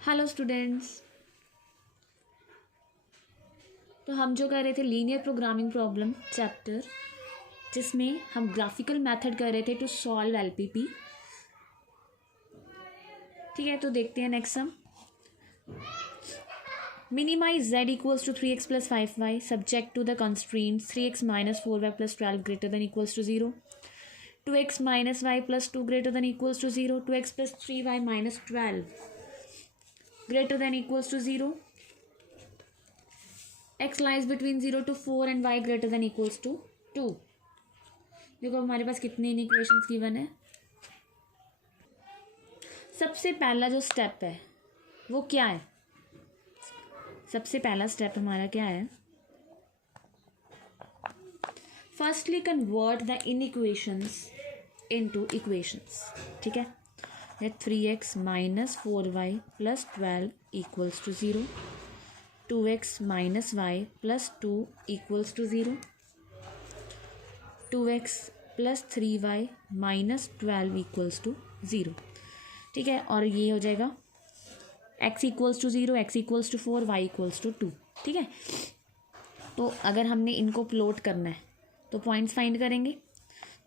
Hello students. तो हम जो कर रहे थे लीनियर प्रोग्रामिंग प्रॉब्लम चैप्टर, जिसमें हम ग्राफिकल मेथड कर रहे थे टू सॉल्व एलपीपी। ठीक है, तो देखते हैं next sum. Minimize z equals to 3x plus 5y subject to the constraint 3x minus 4y plus 12 greater than equals to 0, 2x minus y plus 2 greater than equals to 0, 2x plus 3y minus 12 greater than equals to 0, x lies between 0 to 4 and y greater than equals to 2। देखो हमारे पास कितने equations given है। सबसे पहला जो step है वो क्या है? सबसे पहला स्टेप हमारा क्या है? Firstly convert the inequations into equations. ठीक है, 3x minus 4y plus 12 equals to 0, 2x minus y plus 2 equals to 0, 2x plus 3y minus 12 equals to 0। ठीक है, और ये हो जाएगा x equals to 0, x equals to 4, y equals to 2। ठीक है, तो अगर हमने इनको प्लॉट करना है तो पॉइंट्स फाइंड करेंगे।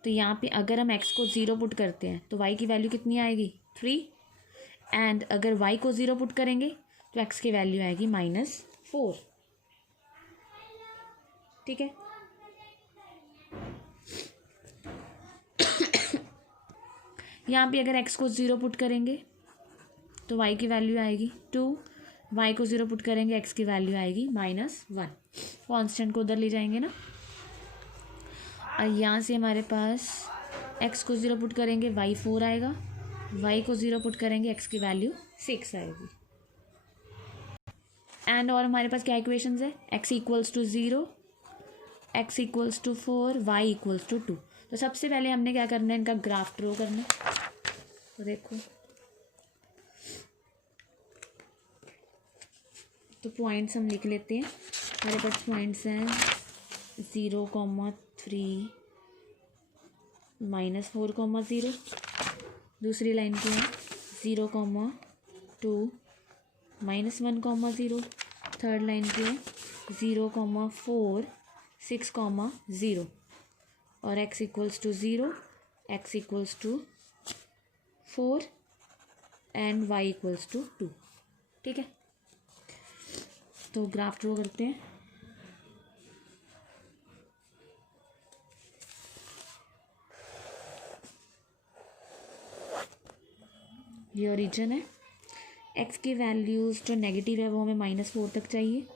तो यहाँ पे अगर हम x को 0 पुट करते हैं तो y की वैल्यू कितनी आएगी? 3। एंड अगर y को 0 पुट करेंगे तो x की वैल्यू आएगी -4। ठीक है, यहाँ पे अगर x को 0 पुट करेंगे तो y की वैल्यू आएगी 2, y को 0 पुट करेंगे x की वैल्यू आएगी -1। कॉन्स्टेंट को उधर ले जाएंगे ना, और यहाँ से हमारे पास x को 0 पुट करेंगे y 4 आएगा, y को 0 पुट करेंगे x की वैल्यू 6 आएगी। एंड और हमारे पास क्या इक्वेशंस है? x equals to 0, x equals to 4, y equals to 2। तो सबसे पहले हमने क्या करना है? इनका ग्राफ ड्रॉ करना है। तो देखो, तो पॉइंट्स हम लिख लेते हैं। हमारे पास पॉइंट्स हैं 0,3 -4, 0। दूसरी लाइन की है 0,2 -1, 0। थर्ड लाइन की है 0,4 6, 0। और x equals to 0, x equals to 4 and y equals to 2। ठीक है, तो ग्राफ ड्रॉ करते हैं। ये ओरिजिन है। x की वैल्यूज़ जो नेगेटिव है वो हमें -4 तक चाहिए,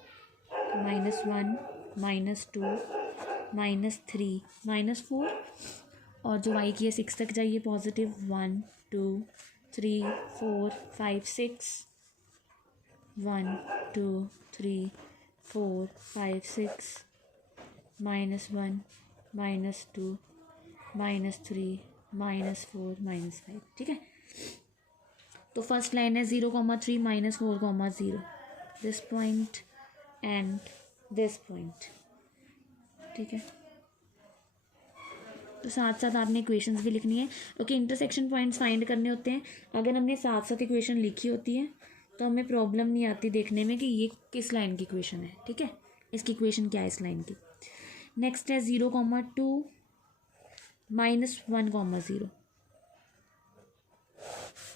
-1 -2 -3 -4। और जो y की है 6 तक चाहिए पॉजिटिव, 1 2 3 4 5 6, 1 2 3 4 5 6, -1 -2 -3 -4 -5। ठीक है, तो फर्स्ट लाइन है 0,3 -4, 0, this point and this point. ठीक है, तो साथ साथ आपने इक्वेशंस भी लिखनी है, क्योंकि इंटरसेक्शन पॉइंट्स फाइंड करने होते हैं। अगर हमने साथ साथ इक्वेशन लिखी होती है तो हमें प्रॉब्लम नहीं आती देखने में कि ये किस लाइन की इक्वेशन है। ठीक है, इसकी इक्वेशन क्या है इस लाइन की। नेक्स्ट है 0,2 -1, 0,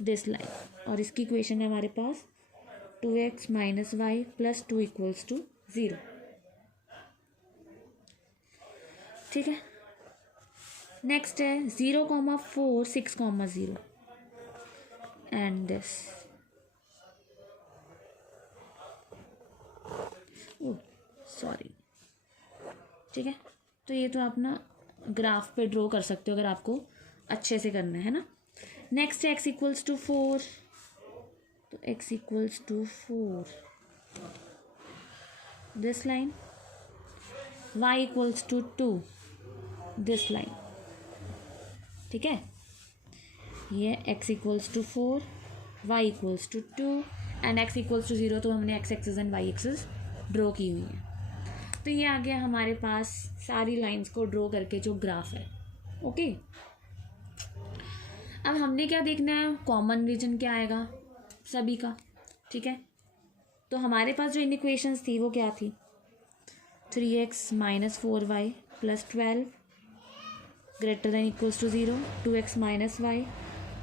दिस लाइन। और इसकी इक्वेशन है हमारे पास 2x minus y plus 2 equals to 0। ठीक है, नेक्स्ट है 0,4 6, 0 एंड दिस। Oh sorry. ठीक है, तो ये तो आप ना ग्राफ पे ड्रॉ कर सकते हो अगर आपको अच्छे से करना है ना। नेक्स्ट है x इक्वल्स टू 4, तो x equals to 4, this line. y equals to 2, this line. ठीक है, ये x equals to 4, y equals to 2 and x equals to 0। तो हमने x axis and y axis draw की हुई है। तो ये आ गया हमारे पास सारी लाइंस को ड्रॉ करके जो ग्राफ है। ओके, अब हमने क्या देखना है? कॉमन रीजन क्या आएगा सभी का? ठीक है, तो हमारे पास जो इनइक्वेशंस थी वो क्या थी, 3x minus 4y plus 12 greater than equals to 0, 2x minus y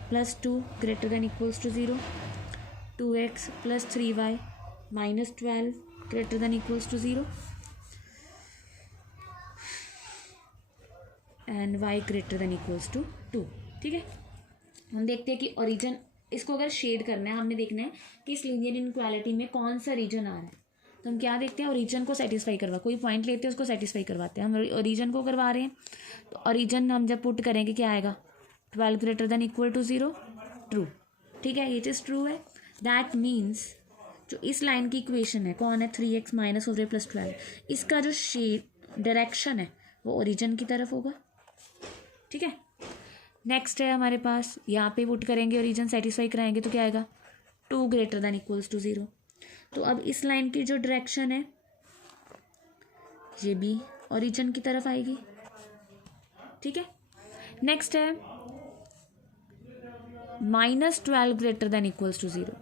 plus 2 greater than equals to 0, 2x plus 3y minus 12 greater than equals to 0 and y greater than equals to 2। ठीक है, हम देखते हैं कि ओरिजिन, इसको अगर shade करना है, हमने देखना है कि इस लीनियर इनइक्वालिटी में कौन सा रीजन आ रहा है, तो हम क्या देखते हैं, ओरिजिन को सेटिस्फाई करवा, कोई पॉइंट लेते हैं उसको सेटिस्फाई करवाते हैं, हम ओरिजिन को करवा रहे हैं, तो ओरिजिन हम जब पुट करेंगे क्या आएगा, 12 greater than equal to 0, true. ठीक है, ये चीज़ ट्रू है। दैट मीन्स जो इस लाइन की इक्वेशन है कौन है, 3x माइनस 4y प्लस 12, इसका जो शेड डायरेक्शन है वो ओरिजिन की तरफ होगा। ठीक है, नेक्स्ट है हमारे पास, यहाँ पे पुट करेंगे ओरिजिन सेटिस्फाई कराएंगे तो क्या आएगा, 2 ग्रेटर देन इक्वल्स टू 0। तो अब इस लाइन की जो डायरेक्शन है ये भी ओरिजिन की तरफ आएगी। ठीक है, नेक्स्ट है -12 ग्रेटर देन इक्वल्स टू 0।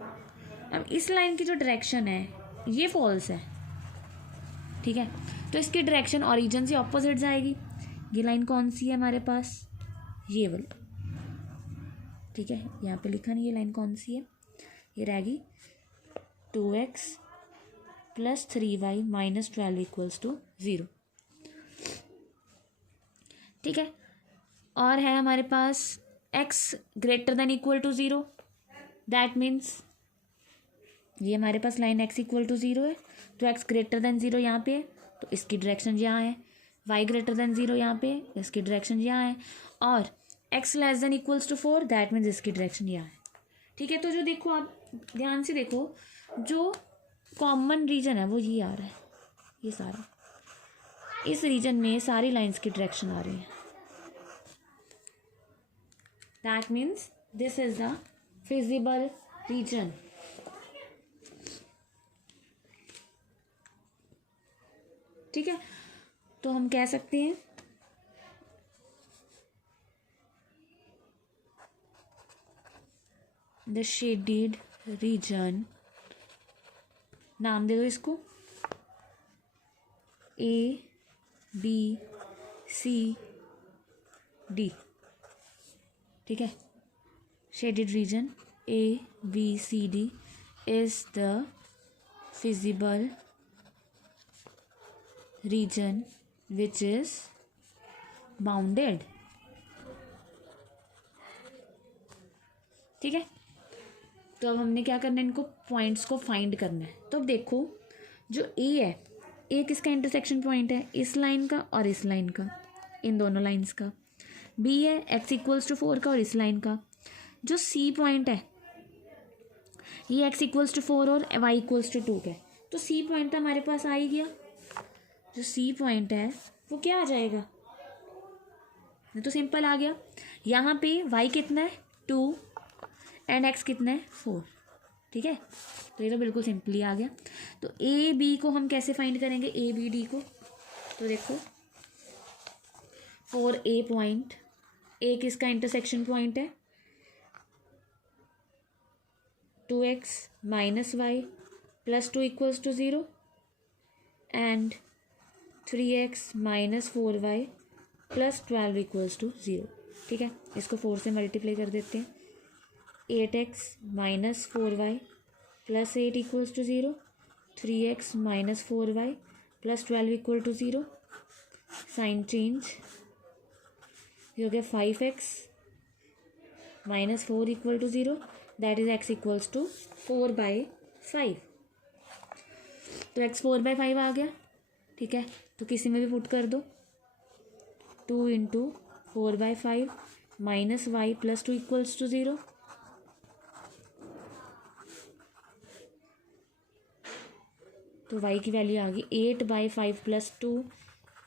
अब इस लाइन की जो डायरेक्शन है ये फॉल्स है। ठीक है, तो इसकी डायरेक्शन ओरिजिन से ऑपोजिट जाएगी। ये लाइन कौन सी है हमारे पास, ये वाली। ठीक है, यहाँ पे लिखा नहीं ये लाइन कौन सी है, ये रहेगी 2x plus 3y minus 12 equals to 0। ठीक है, और है हमारे पास x greater than equal to 0। That means ये हमारे पास लाइन x इक्वल टू 0 है, तो x ग्रेटर देन 0 यहाँ पे है, तो इसकी डायरेक्शन यहाँ है। y ग्रेटर देन 0 यहाँ पे, इसकी डायरेक्शन यहाँ है। और x less than equals to 4, that means इसकी डायरेक्शन यहाँ है। ठीक है, तो जो देखो, आप ध्यान से देखो, जो कॉमन रीजन है वो ये आ रहा है, ये सारा, इस रीजन में सारी लाइंस की डायरेक्शन आ रही है। That means this is the feasible region. ठीक है, तो हम कह सकते हैं द शेडेड रीजन, नाम दे दो इसको A B C D। ठीक है, shaded region A B C D is the visible region which is bounded। ठीक है, तो अब हमने क्या करना है, इनको पॉइंट्स को फाइंड करना है। तो अब देखो, जो ए है, ए किसका इंटरसेक्शन पॉइंट है, इस लाइन का और इस लाइन का, इन दोनों लाइंस का। बी है x इक्वल्स टू 4 का और इस लाइन का। जो सी पॉइंट है ये x इक्वल्स टू 4 और y इक्वल्स टू 2 का है, तो सी पॉइंट तो हमारे पास आ ही गया। जो सी पॉइंट है वो क्या आ जाएगा, ये तो सिंपल आ गया। यहाँ पे y कितना है 2 एंड x कितना है 4। ठीक है, तो ये तो बिल्कुल सिंपली आ गया। तो ए बी को हम कैसे फाइंड करेंगे, ए बी डी को, तो देखो 4A पॉइंट, ए किसका इंटरसेक्शन पॉइंट है, 2x minus y plus 2 equals to 0 and 3x minus 4y plus 12 equals to 0। ठीक है, इसको 4 से मल्टीप्लाई कर देते हैं। 8x minus 4y plus 8 equals to 0, 3x minus 4y plus 12 equal to 0। Sign change, ये हो गया 5x minus 4 equal to 0, that is x equals to 4/5। तो x 4/5 आ गया। ठीक है, तो किसी में भी पुट कर दो, 2 into 4/5 minus y plus 2 equals to 0। तो y की वैल्यू आ गई 8/5 प्लस 2,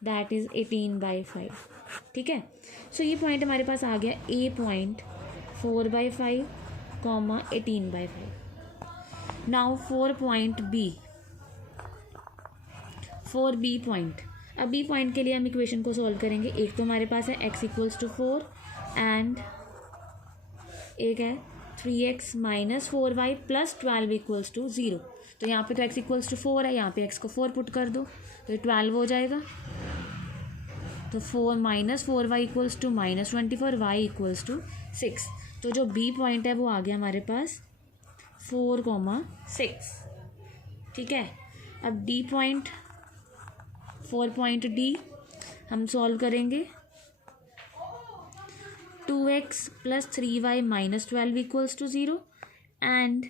दैट इज 18/5। ठीक है, सो ये पॉइंट हमारे पास आ गया A point 4/5 comma 18/5। Now 4 point B, 4B point. अब बी पॉइंट के लिए हम इक्वेशन को सॉल्व करेंगे। एक तो हमारे पास है x इक्वल्स टू 4 एंड एक है 3x minus 4y plus 12 equals to 0। तो यहाँ पे तो x इक्वल्स टू 4 है, यहाँ पे x को 4 पुट कर दो तो ये 12 हो जाएगा। तो 4 minus 4y equals to -24, y equals to 6। तो जो b पॉइंट है वो आ गया हमारे पास 4,6। ठीक है, अब d पॉइंट 4 पॉइंट d हम सॉल्व करेंगे। 2x plus 3y minus 12 equals to 0 and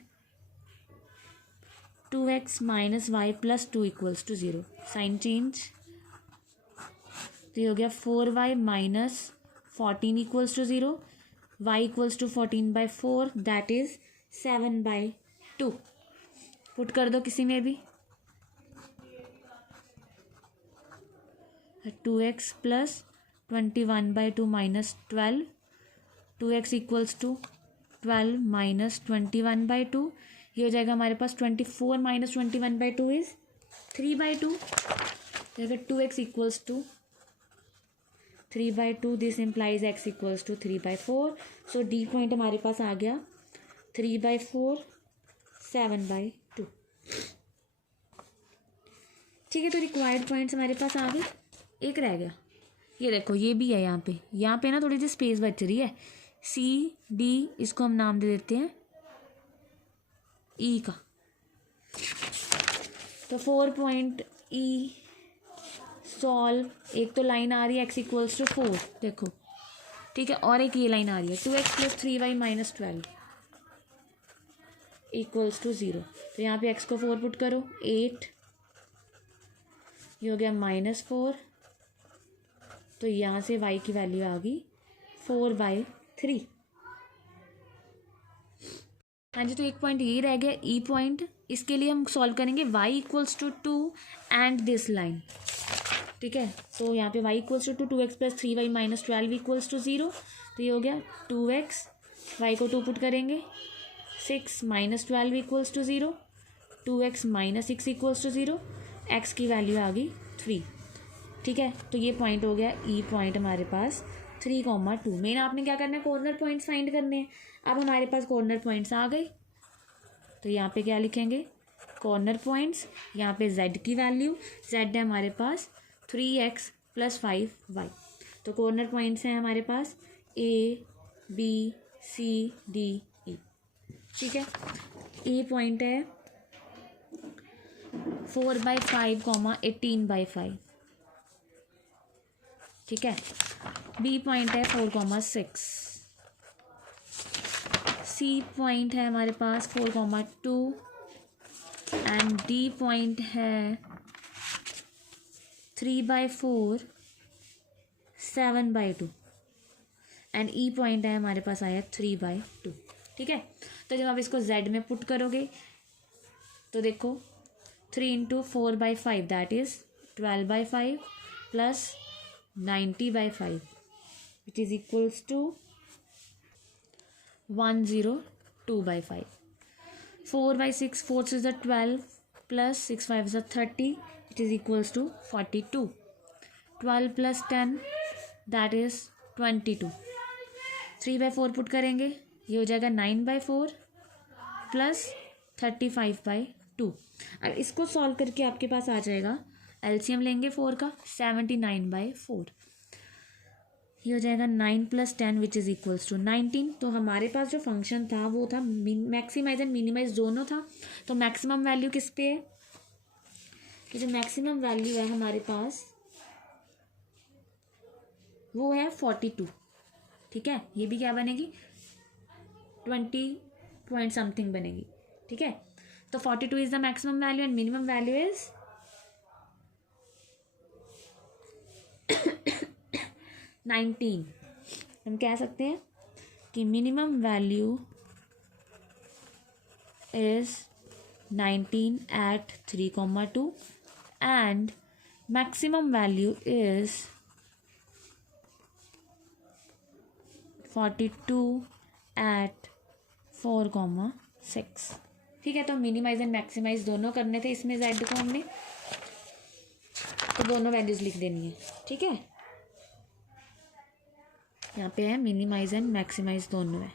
2x minus y plus 2 equals to 0। Sign change, तो ये हो गया 4y minus 14 equals to 0, y equals to 14/4 that is 7/2। Put कर दो किसी में भी। 2x plus 21/2 minus 12, 2x equals to 12 minus 21/2, ये हो जाएगा हमारे पास 24 माइनस 21/2 इज 3/2। अगर 2x equals to 3/2, this implies x equals to 3/4। So D point हमारे पास आ गया 3/4 7/2। ठीक है, तो रिक्वायर्ड पॉइंट्स हमारे पास आ गए। एक रह गया, ये देखो ये भी है यहाँ पे ना थोड़ी सी स्पेस बच रही है। सी डी इसको हम नाम दे देते हैं ई का। तो 4 पॉइंट ई सॉल्व, एक तो लाइन आ रही है x इक्वल्स टू 4 देखो, ठीक है, और एक ये लाइन आ रही है 2x plus 3y minus 12 equals to 0। तो यहाँ पे x को 4 पुट करो 8, ये हो गया -4। तो यहाँ से y की वैल्यू आ गई 4/3। हाँ जी, तो एक पॉइंट यही रह गया ई पॉइंट। इसके लिए हम सॉल्व करेंगे y equals to 2 and this line. ठीक है, तो यहाँ पे y equals to 2x plus 3y minus 12 equals to 0। तो ये हो गया 2x, y को 2 पुट करेंगे 6 minus 12 equals to 0, 2x minus 6 equals to 0, x की वैल्यू आ गई 3। ठीक है, तो ये पॉइंट हो गया ई पॉइंट हमारे पास 3,2। मेन आपने क्या करना है, कॉर्नर पॉइंट्स फाइंड करने हैं। अब हमारे पास कॉर्नर पॉइंट्स आ गए, तो यहाँ पे क्या लिखेंगे, कॉर्नर पॉइंट्स। यहाँ पे z की वैल्यू, z है हमारे पास 3x प्लस 5y। तो कॉर्नर पॉइंट्स हैं हमारे पास a b c d e। ठीक है, ए पॉइंट है 4/5, 18/5। ठीक है, बी पॉइंट है 4,6, सी पॉइंट है हमारे पास 4,2 एंड डी पॉइंट है 3/4 7/2 एंड ई पॉइंट है हमारे पास आया 3/2। ठीक है, तो जब आप इसको z में पुट करोगे तो देखो 3 into 4/5 that is 12/5 plus 90/5 which is equals to 102/5। 4/6, 4 is the 12 plus 6 5 is the 30, it is equals to 42। 12 plus 10 that is 22। 3/4 put करेंगे, ये हो जाएगा 9/4 प्लस 35/2। अब इसको सॉल्व करके आपके पास आ जाएगा, एलसीएम लेंगे 4 का 79/4, ये हो जाएगा 9 plus 10 which is equals to 19। तो हमारे पास जो फंक्शन था वो था मैक्सिमाइज एंड मिनिमाइज दोनों था। तो मैक्सिमम वैल्यू किस पे है, कि जो मैक्सिमम वैल्यू है हमारे पास वो है 42। ठीक है, ये भी क्या बनेगी 20 पॉइंट समथिंग बनेगी। ठीक है, तो 42 is the maximum value and minimum value is 19। हम कह सकते हैं कि minimum value is 19 at 3,2 and maximum value is 42 at 4,6। ठीक है, तो मिनिमाइज एंड मैक्सिमाइज दोनों करने थे इसमें z को हमने, तो दोनों वैल्यूज लिख देनी है। ठीक है, यहाँ पे है मिनिमाइज एंड मैक्सिमाइज दोनों है।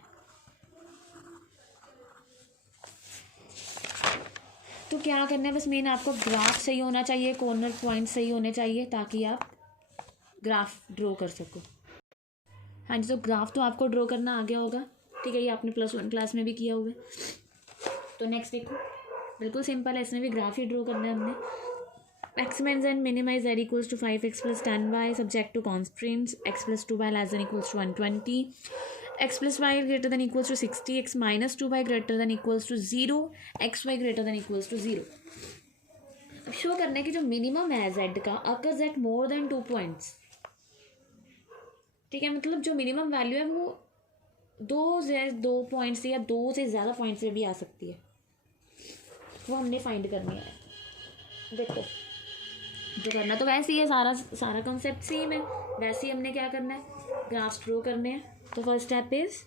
तो क्या करना है, बस मेन आपको ग्राफ सही होना चाहिए, कॉर्नर पॉइंट सही होने चाहिए ताकि आप ग्राफ ड्रॉ कर सको। हाँ जी, तो ग्राफ तो आपको ड्रॉ करना आ गया होगा, ठीक है, ये आपने +1 क्लास में भी किया हुआ है। तो नेक्स्ट देखो, बिल्कुल सिंपल है, इसमें भी ग्राफ ही ड्रॉ करना है हमने। Maximize and minimize z equals to 5x plus 10y subject to constraints x plus 2y less than equals to 120, x plus y greater than equals to 60, x minus 2y greater than equals to 0, xy greater than equals to 0। अब show करना है कि जो minimum है z का अगर z more than 2 points, ठीक है, मतलब जो मिनिमम वैल्यू है वो दो पॉइंट से या 2 से ज़्यादा पॉइंट से भी आ सकती है, वो हमने फाइंड करनी है। देखो जो करना तो वैसे ही है, सारा कॉन्सेप्ट सेम है, वैसे ही हमने क्या करना है, ग्राफ्स ड्रॉ करने हैं। तो फर्स्ट स्टेप इज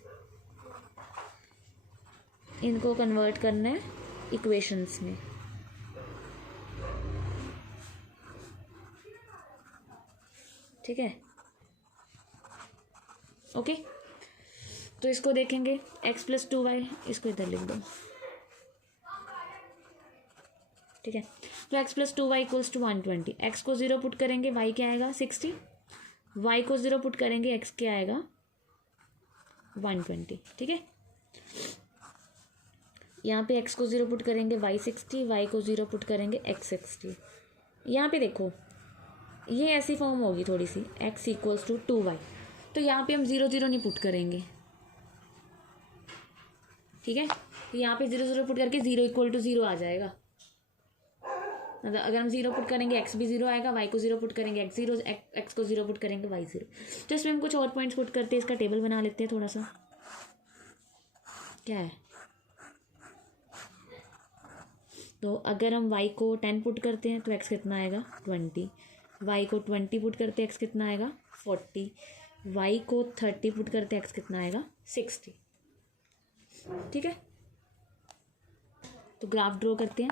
इनको कन्वर्ट करना है इक्वेशंस में, ठीक है, ओके। तो इसको देखेंगे x प्लस 2y, इसको इधर लिख दो, ठीक है। तो x plus 2y equals to 120, x को 0 पुट करेंगे y क्या आएगा 60, y को 0 पुट करेंगे x क्या आएगा 120, ठीक है। यहाँ पे x को 0 पुट करेंगे y 60, y को 0 पुट करेंगे x 60। यहाँ पे देखो ये ऐसी फॉर्म होगी थोड़ी सी, x इक्वल्स टू 2y, तो यहाँ पे हम 0 0 नहीं पुट करेंगे, ठीक है। यहाँ पे 0 0 पुट करके 0 इक्वल टू 0 आ जाएगा, मतलब अगर हम 0 पुट करेंगे x भी 0 आएगा, y को 0 पुट करेंगे x 0, x को 0 पुट करेंगे y 0। तो इसमें हम कुछ और पॉइंट्स पुट करते हैं, इसका टेबल बना लेते हैं थोड़ा सा, क्या है। तो अगर हम y को 10 पुट करते हैं तो x कितना आएगा 20, y को 20 पुट करते हैं x कितना आएगा 40, y को 30 पुट करते हैं x कितना आएगा 60, ठीक है। तो ग्राफ ड्रॉ करते हैं।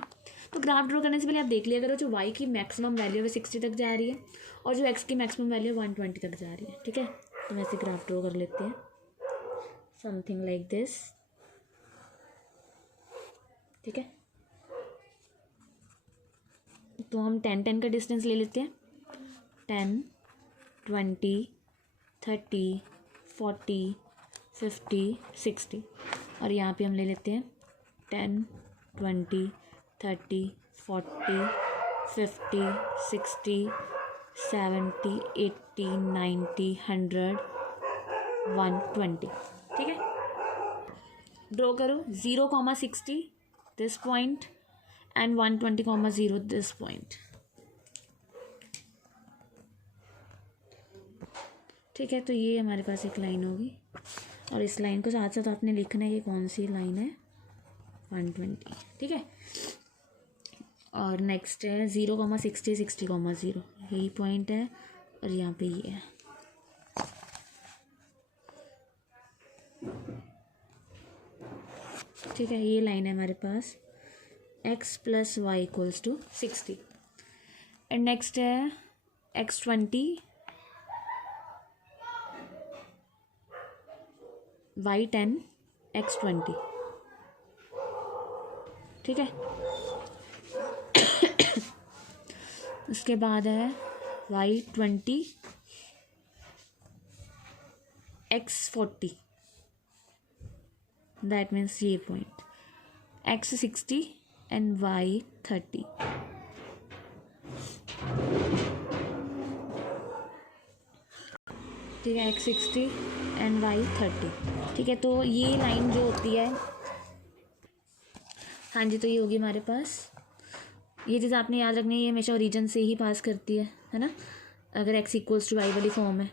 तो ग्राफ ड्रॉ करने से पहले आप देख लिया करो, जो y की मैक्सिमम वैल्यू है 60 तक जा रही है और जो x की मैक्सिमम वैल्यू है 120 तक जा रही है, ठीक है। तो वैसे ग्राफ ड्रॉ कर लेते हैं, समथिंग लाइक दिस, ठीक है। तो हम 10 10 का डिस्टेंस ले लेते हैं, 10 20 30 40 50 60, और यहाँ पे हम ले लेते हैं 10 20 30 40 50 60 70 80 90 100 120, ठीक है। ड्रॉ करो 0,60 this point and 120,0 this point, ठीक है। तो ये हमारे पास एक लाइन होगी और इस लाइन को साथ साथ आपने लिखना है कि कौन सी लाइन है 120, ठीक है। और नेक्स्ट है 0,60 60,0, यही पॉइंट है और यहाँ पे ये है, ठीक है। ये लाइन है हमारे पास x plus y equals to 60 and next है x20 y10 x20, ठीक है। उसके बाद है y20 x40, दैट मीन्स ये पॉइंट x60 एंड y30, ठीक है, x60 एंड y30, ठीक है। तो ये लाइन जो होती है, हाँ जी, तो ये होगी हमारे पास, ये चीज़ आपने याद रखनी है, ये हमेशा ओरिजिन से ही पास करती है ना, अगर x इक्वल्स टू वाई वाली फॉर्म है,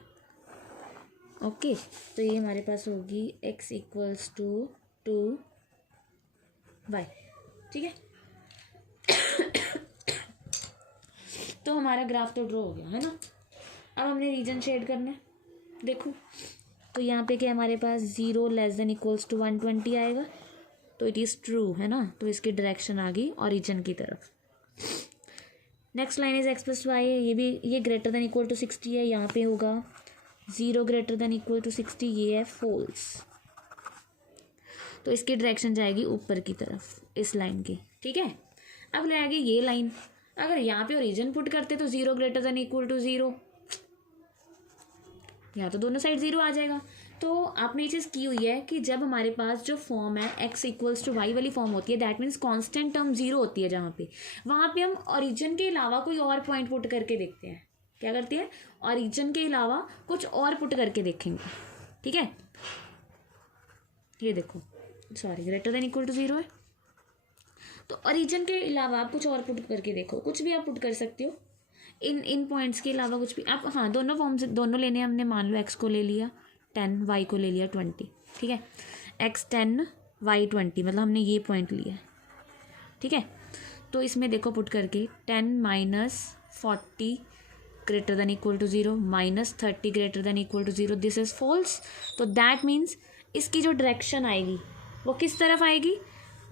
ओके। तो ये हमारे पास होगी x इक्वल्स टू वाई, ठीक है। तो हमारा ग्राफ तो ड्रॉ हो गया है ना। अब हमने रीजन शेड करना है, देखो तो यहाँ पे क्या हमारे पास 0 लेस देन इक्वल्स टू 120 आएगा, तो इट इज़ ट्रू है ना, तो इसकी डायरेक्शन आ गई ओरिजिन की तरफ। Next line is x plus y, ये ग्रेटर देन इक्वल टू 60 है, यहाँ पे होगा 0 ग्रेटर देन इक्वल टू 60, ये है फॉल्स, तो इसकी डायरेक्शन जाएगी ऊपर की तरफ इस लाइन की, ठीक है। अब लगेगी ये लाइन, अगर यहाँ पे ओरिजिन पुट करते तो 0 ग्रेटर देन इक्वल टू 0, यहाँ तो दोनों साइड 0 आ जाएगा। तो आपने ये चीज़ की हुई है कि जब हमारे पास जो फॉर्म है x इक्वल्स टू वाई वाली फॉर्म होती है, दैट मीन्स कांस्टेंट टर्म 0 होती है जहाँ पे, वहाँ पे हम ओरिजिन के अलावा कोई और पॉइंट पुट करके देखते हैं। क्या करते हैं? ओरिजिन के अलावा कुछ और पुट करके देखेंगे। ठीक है, ये देखो, sorry, greater than equal to 0 है, तो ओरिजिन के अलावा आप कुछ और पुट करके देखो, कुछ भी आप पुट कर सकते हो इन पॉइंट्स के अलावा, कुछ भी आप। हाँ, दोनों फॉर्म से दोनों लेने, हमने मान लो x को ले लिया 10, y को ले लिया 20। ठीक है, x 10 y 20, मतलब हमने ये पॉइंट लिया। ठीक है, तो इसमें देखो पुट करके 10 minus 40 greater than equal to 0 minus 30 greater than equal to 0, this is false. तो दैट मीन्स इसकी जो डायरेक्शन आएगी वो किस तरफ आएगी,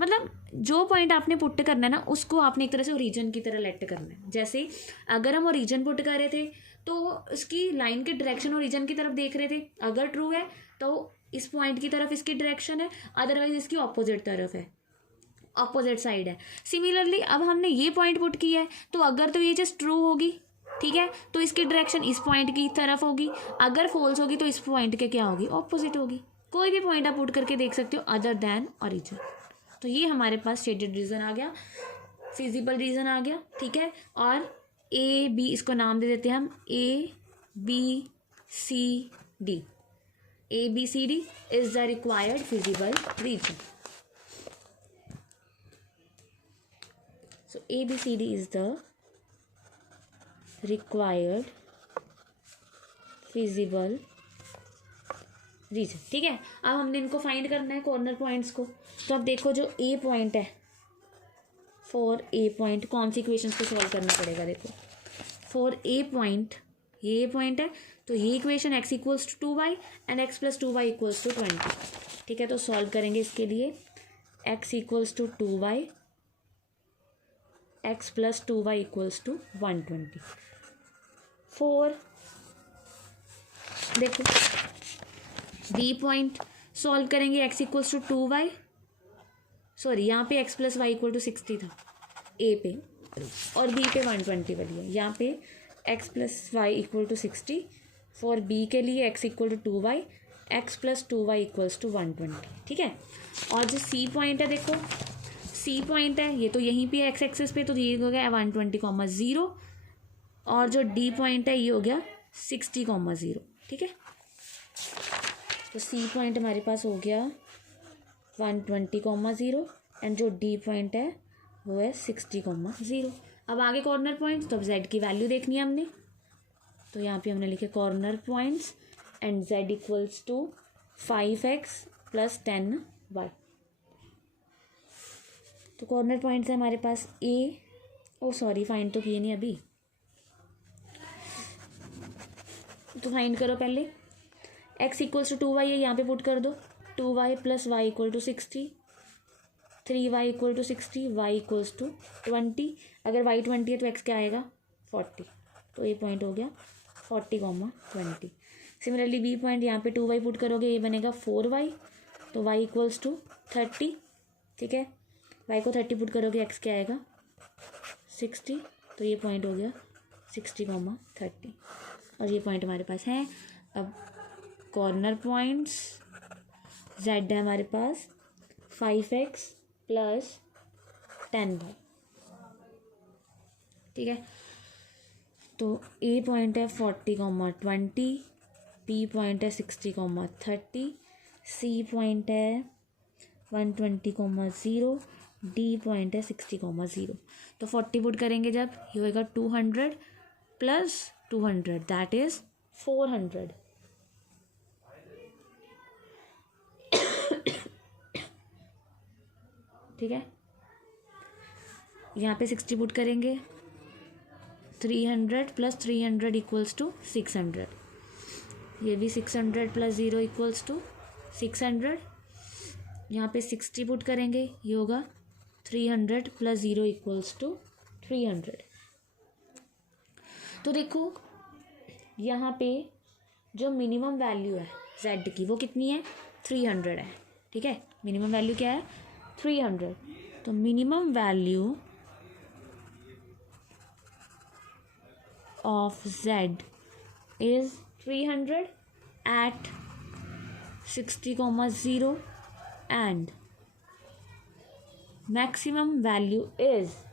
मतलब जो पॉइंट आपने पुट करना है ना, उसको आपने एक तरह से ओरिजिन की तरह लेट करना है। जैसे अगर हम ओरिजिन पुट कर रहे थे तो उसकी लाइन की डायरेक्शन ओरिजिन की तरफ देख रहे थे, अगर ट्रू है तो इस पॉइंट की तरफ इसकी डायरेक्शन है, अदरवाइज इसकी ऑपोजिट तरफ है, ऑपोजिट साइड है। सिमिलरली अब हमने ये पॉइंट पुट किया है, तो अगर तो ये चीज़ ट्रू होगी, ठीक है, तो इसकी डायरेक्शन इस पॉइंट की तरफ होगी, अगर फॉल्स होगी तो इस पॉइंट के क्या होगी, ऑपोजिट होगी। कोई भी पॉइंट आप पुट करके देख सकते हो अदर दैन ओरिजिन। तो ये हमारे पास शेडेड रीजन आ गया, फिजिबल रीजन आ गया। ठीक है, और ए बी, इसको नाम दे देते हैं हम ABCD। ABCD is the required feasible region. So ABCD is the required feasible region. ठीक है, अब हमने इनको फाइंड करना है कॉर्नर पॉइंट्स को। तो अब देखो जो ए पॉइंट है, फॉर ए पॉइंट कौन सी इक्वेशंस को सॉल्व करना पड़ेगा। देखो फॉर ए पॉइंट, ये पॉइंट है, तो ये equation x equals to 2y and x plus 2y equals to 20। ठीक है, तो सॉल्व करेंगे इसके लिए, x equals to 2y, x plus 2y equals to 120। For देखो बी पॉइंट सॉल्व करेंगे, x equals to 2y, sorry यहाँ पे x plus y equal to 60 था ए पे, और बी पे 120 वाली है। यहाँ पे x plus y equal to 60, for B के लिए x equal to 2y, x plus 2y equals to 120। ठीक है, और जो सी पॉइंट है, देखो सी पॉइंट है, ये तो यहीं पे एक्स एक्सिस पे, तो ये हो गया 120,0, और जो डी पॉइंट है ये हो गया 60,0। ठीक है, तो सी पॉइंट हमारे पास हो गया 120,0 एंड जो डी पॉइंट है वो है 60,0। अब आगे कॉर्नर पॉइंट्स, तो अब जेड की वैल्यू देखनी है हमने, तो यहाँ पे हमने लिखे corner points and z equals to 5x plus 10y। तो कॉर्नर पॉइंट्स है हमारे पास ए, ओ सॉरी फाइंड तो किए नहीं अभी, तो फाइंड करो पहले। x इक्वल्स टू 2y है, यहाँ पे पुट कर दो, 2y plus y equal to 60, 3y equal to 60, y equals to 20। अगर y 20 है तो x क्या आएगा, 40। तो ये पॉइंट हो गया 40,20। सिमिलरली बी पॉइंट, यहाँ पे 2y पुट करोगे, ये बनेगा 4y, तो y इक्वल्स टू 30। ठीक है, y को 30 पुट करोगे, x क्या आएगा 60, तो ये पॉइंट हो गया 60,30, और ये पॉइंट हमारे पास है। अब कॉर्नर पॉइंट्स, z है हमारे पास 5x प्लस 10y। ठीक है, तो ए पॉइंट है 40,20, बी पॉइंट है 60,30, सी पॉइंट है 120,0, डी पॉइंट है 60,0। तो 40 पुट करेंगे जब, ये होगा 200 प्लस 200, दैट इज 400। ठीक है, यहाँ पे 60 पुट करेंगे, 300 प्लस 300 इक्वल्स टू 600, ये भी 600 प्लस 0 इक्वल्स टू 600। यहाँ पे 60 पुट करेंगे, ये होगा 300 प्लस 0 इक्वल्स टू 300। तो देखो यहाँ पे जो मिनिमम वैल्यू है z की वो कितनी है, 300 है। ठीक है, मिनिमम वैल्यू क्या है, 300। तो minimum value of z is 300 at 60,0 and maximum value is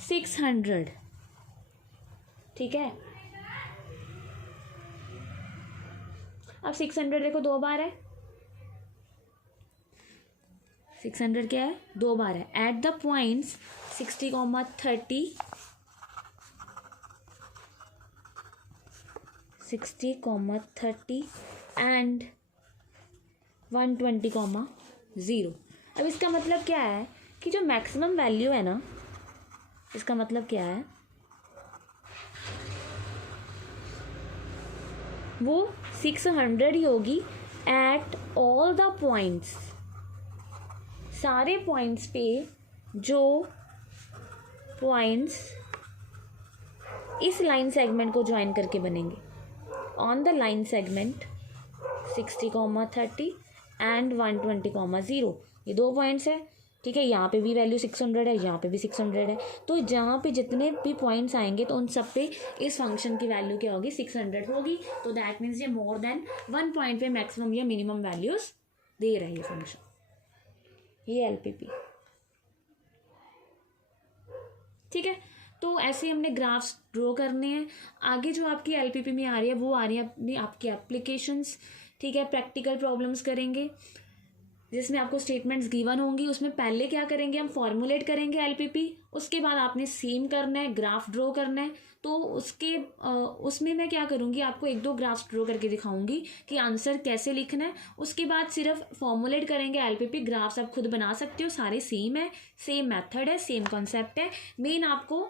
600. ठीक है, अब 600 देखो 2 बार है, 600 क्या है, 2 बार है. At the points 60,30 and 120,0. अब इसका मतलब क्या है कि जो मैक्सिमम वैल्यू है ना, इसका मतलब क्या है, वो 600 ही होगी एट ऑल द पॉइंट्स, सारे पॉइंट्स पे जो पॉइंट्स इस लाइन सेगमेंट को ज्वाइन करके बनेंगे. On the line segment 60,30 and 120,0. ये 2 पॉइंट्स है. ठीक है, यहाँ पे भी वैल्यू 600 है, यहाँ पे भी 600 है. तो जहाँ पे जितने भी पॉइंट्स आएंगे तो उन सब पे इस फंक्शन की वैल्यू क्या होगी, 600 होगी. तो दैट मीन्स ये मोर देन 1 पॉइंट पे मैक्सिमम या मिनिमम वैल्यूज दे रहा है ये फंक्शन, ये एलपीपी. ठीक है, तो ऐसे हमने ग्राफ्स ड्रॉ करने हैं. आगे जो आपकी एलपीपी में आ रही है वो आ रही है अपनी आपकी एप्लीकेशंस. ठीक है, प्रैक्टिकल प्रॉब्लम्स करेंगे जिसमें आपको स्टेटमेंट्स गिवन होंगी. उसमें पहले क्या करेंगे, हम फॉर्मुलेट करेंगे एलपीपी. उसके बाद आपने सेम करना है, ग्राफ ड्रॉ करना है. तो उसमें मैं क्या करूँगी, आपको 1-2 ग्राफ्स ड्रॉ करके दिखाऊंगी कि आंसर कैसे लिखना है. उसके बाद सिर्फ फॉर्मुलेट करेंगे एलपीपी. ग्राफ्स आप खुद बना सकते हो, सारे सेम है, सेम मेथड है, सेम कॉन्सेप्ट है. मेन आपको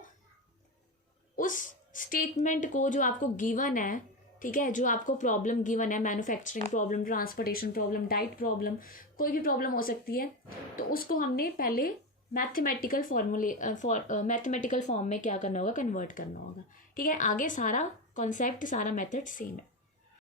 उस स्टेटमेंट को जो आपको गिवन है, ठीक है, जो आपको प्रॉब्लम गिवन है, manufacturing problem, transportation problem, diet problem, कोई भी प्रॉब्लम हो सकती है, तो उसको हमने पहले मैथमेटिकल फॉर्म में क्या करना होगा, कन्वर्ट करना होगा. ठीक है, आगे सारा कॉन्सेप्ट, सारा मेथड सेम है.